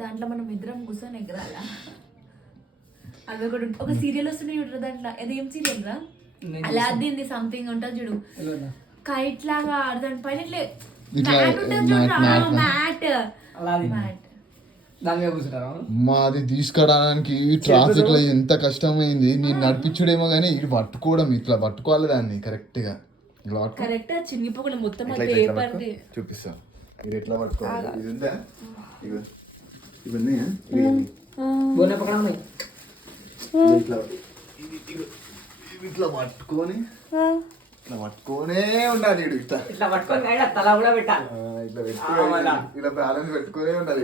దాంట్లో మనం ఇద్దరం కూర్చొని ఎగరాలా? అది ఒక సీరియల్ వస్తుంది చూడరు దాంట్లో, అదేం సీరియల్ రా? అలాదీన్ సంథింగ్ ఉంటుంది చూడు, కైట్ లాగా దాని పైన మాది తీసుకురావడానికి ట్రాఫిక్ లో ఎంత కష్టమైంది. నేను నడిపించడేమో గానీ ఇది పట్టుకోవడం, ఇట్లా పట్టుకోవాలి దాన్ని కరెక్ట్ గా. కరెక్ట్ చినిపోకుండా మొత్తం చూపిస్తా ఇది ఎట్లా పట్టుకోవాలి. ఇది ఉందా? ఇవన్నీ ఇట్లా పట్టుకొని ఇట్లా పట్టుకోనే ఉండాలి. ఇట్లా పట్టుకొని తల కూడా పెట్టాలి. ఇట్లా పెట్టి ఇలా బ్యాలెన్స్ పెట్టుకునే ఉండాలి.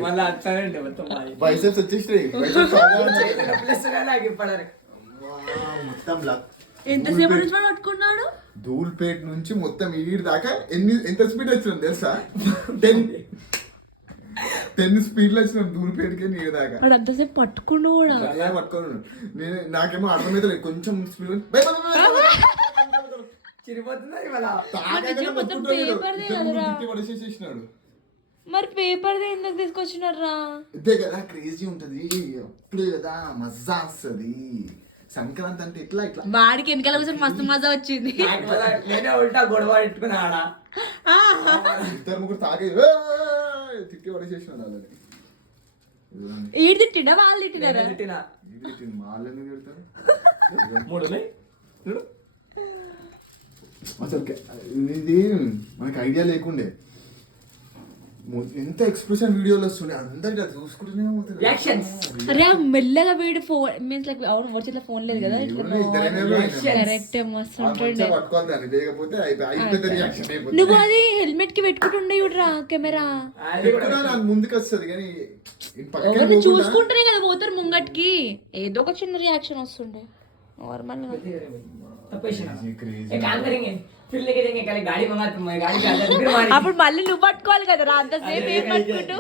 బైసెప్స్ వచ్చేసి మొత్తం ధూల్పేట నుంచి మొత్తం ఈడి దాకా ఎంత స్పీడ్ వచ్చినాం తెలుసా? 10 స్పీడ్లో వచ్చినాం ధూల్పేటకి ఈడి దాకా. అంతసేపు పట్టుకున్నాడు. నేను నాకేమో అర్థమైతే కొంచెం స్పీడ్ పడేసేసినాడు. మరి పేపర్ ఎందుకు తీసుకొచ్చినారా? ఇదే కదా క్రేజీ ఉంటది, అప్పుడే కదా మజా వస్తుంది. సంక్రాంతి అంటే ఇట్లా ఇట్లా వాడికి వెనకాల కూర్చొని మస్తు మజా వచ్చింది. నేనే ఉల్టా గొడవ పెట్టుకున్నా ఆడ ఇద్దరు ముగ్గురు తాగే తిట్టి పడేసేసినాడు. ఆల్రెడీ ఈడు తిట్టినా వాళ్ళు తిట్టినారా? వాళ్ళని తిడతారు. అసలు ఇది మనకి ఐడియా లేకుండే ఎంత ఎక్స్ప్రెషన్ వీడియోలు వస్తున్నాయి. అందరికి అది చూసుకుంటూనే పోతారు. అరే మెల్లగా వీడు ఫోన్ మీన్స్ లైక్ అవును వాడి చేతిలో ఫోన్ లేదు కదా. కరెక్ట్ మస్తు ఉంటుండే. నువ్వు అది హెల్మెట్ కి పెట్టుకుంటుండే చూడరా కెమెరా. ముందుకు వస్తుంది కానీ చూసుకుంటేనే కదా పోతారు ముంగట్కి. ఏదో ఒక చిన్న రియాక్షన్ వస్తుండే నార్మల్. అప్పుడు మళ్ళీ నువ్వు పట్టుకోవాలి కదా రా, అంతసేపు ఏం పట్టుకుంటూ.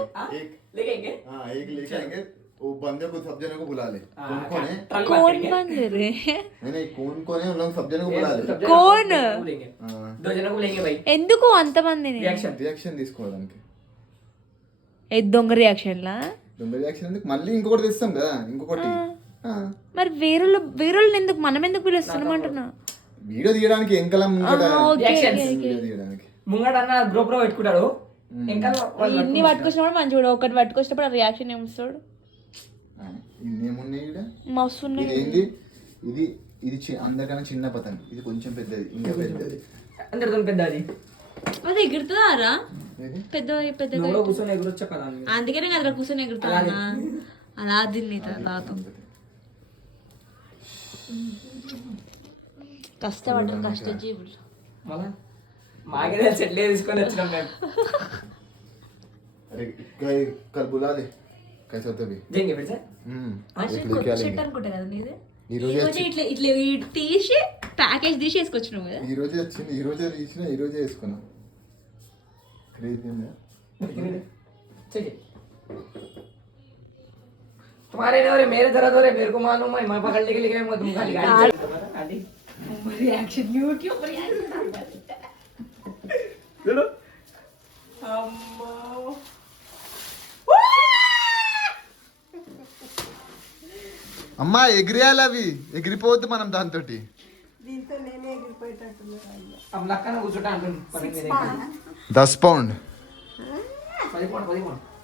बंदे को सब जनों को बुला ले. कौन बंदे रे? नहीं कौन है उन लोग सब जनों को बुला ले. कौन? 2 जनों को लेंगे भाई. ఎందుకు అంతమందిని? రియాక్షన్ తీసుకోవడానికి. ఏ దొంగ రియాక్షన్ లా? దొంగ రియాక్షన్ ఎందుకు? మళ్ళీ ఇంకొకటి తెస్తాం కదా ఇంకొకటి. మరి వేరేళ్ళు ఎందుకు మనం ఎందుకు పిలుస్తున్నాం అంటున్నా? వీడియో తీయడానికి ఎంకలం ముంగడన్న గ్రూప్లో పెట్టుకుంటాడు. ఇన్ని పట్టుకొచ్చినప్పుడు మంచిగా ఒకటి పట్టుకొచ్చినప్పుడు రియాక్షన్ ఏమిస్తాడు? ఇది ఇది అందరికన్నా చిన్న పతంగ్, ఇది కొంచెం పెద్దది, ఇంకా పెద్దది, అందరితో పెద్దది. అది ఎగురుతుందా? పెద్ద పెద్దగా కూర్చొని ఎగురొచ్చా కదా, అందుకనే కదా కూర్చొని ఎగురుతా. అలా దీన్ని కష్టపడ్డారు కష్టజీవులు. మాకే సెటిల్ తీసుకొని వచ్చినాం మేము. कल बुला ले कैसे होते भी देंगे फिर से షర్ట్ అనుకుంటా కదా నీది. ఈ రోజు ఇట్లా ఇట్లా తీసి ప్యాకేజ్ తీసి వేసుకొచ్చినావు కదా. ఈ రోజే వచ్చింది, ఈ రోజే తీసిన, ఈ రోజే వేసుకున్నాం. క్రేజీ ఉందా? तुम्हारे ने मेरे दर्द हो रहे मेरे को मालूम है, मैं पकड़ने के लिए गया मैं तुम खाली गाड़ी रिएक्शन यूट्यूब पर चलो అమ్మా ఎగిరేయాలి, అవి ఎగిరిపోవద్దు మనం దాంతో. अब लक्का ना कुछ उठा 10 पाउंड 10 पाउंड